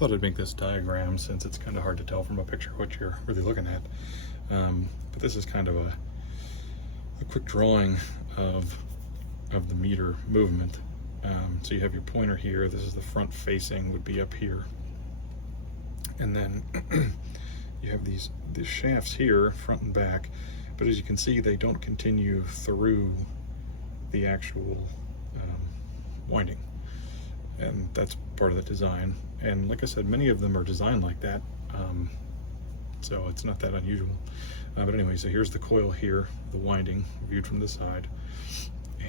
thought I'd make this diagram since it's kind of hard to tell from a picture what you're really looking at. But this is kind of a quick drawing of the meter movement. So you have your pointer here. This is the front facing, would be up here. And then you have these shafts here, front and back. But as you can see, they don't continue through the actual winding. And that's part of the design. And like I said, many of them are designed like that. So it's not that unusual. But anyway, so here's the coil here, the winding viewed from the side.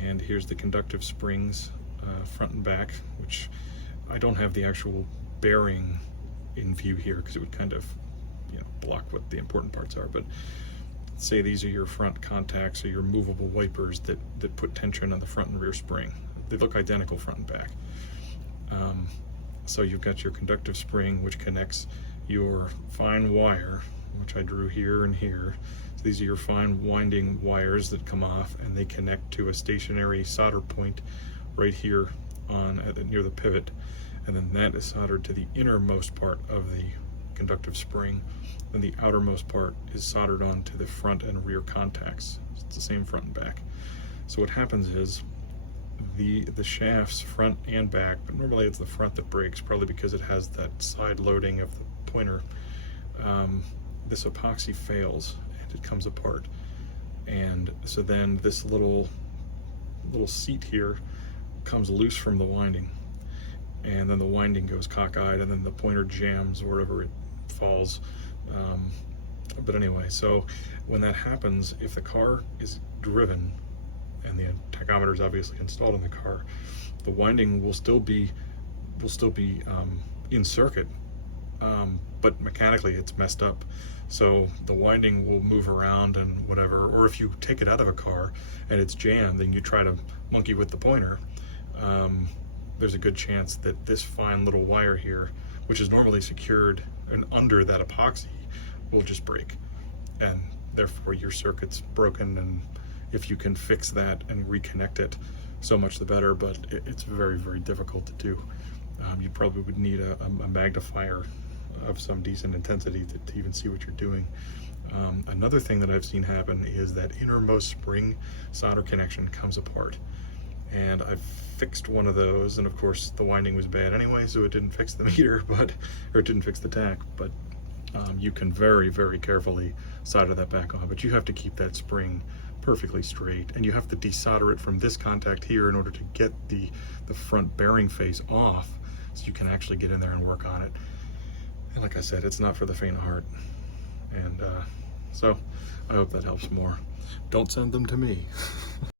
And here's the conductive springs, front and back, which I don't have the actual bearing in view here because it would kind of, block what the important parts are. But say these are your front contacts or your movable wipers that put tension on the front and rear spring. They look identical front and back. So you've got your conductive spring, which connects your fine wire, which I drew here and here. So these are your fine winding wires that come off, and they connect to a stationary solder point right here near the pivot. And then that is soldered to the innermost part of the conductive spring, and the outermost part is soldered onto the front and rear contacts. It's the same front and back. So what happens is the shafts, front and back, but normally it's the front that breaks, probably because it has that side loading of the pointer. This epoxy fails and it comes apart, and so then this little seat here comes loose from the winding, and then the winding goes cockeyed, and then the pointer jams or wherever it falls. But anyway, so when that happens, if the car is driven and the tachometer is obviously installed in the car, the winding will still be in circuit, but mechanically it's messed up. So the winding will move around and whatever, or if you take it out of a car and it's jammed and you try to monkey with the pointer, there's a good chance that this fine little wire here, which is normally secured and under that epoxy, will just break, and therefore your circuit's broken. And if you can fix that and reconnect it, so much the better, but it's very, very difficult to do. You probably would need a magnifier of some decent intensity to even see what you're doing. Another thing that I've seen happen is that innermost spring solder connection comes apart. And I've fixed one of those, and of course the winding was bad anyway, so it didn't fix the meter, or it didn't fix the tach, but you can very, very carefully solder that back on. But you have to keep that spring perfectly straight, and you have to desolder it from this contact here in order to get the front bearing face off, so you can actually get in there and work on it. And like I said, it's not for the faint of heart. And so I hope that helps more. Don't send them to me.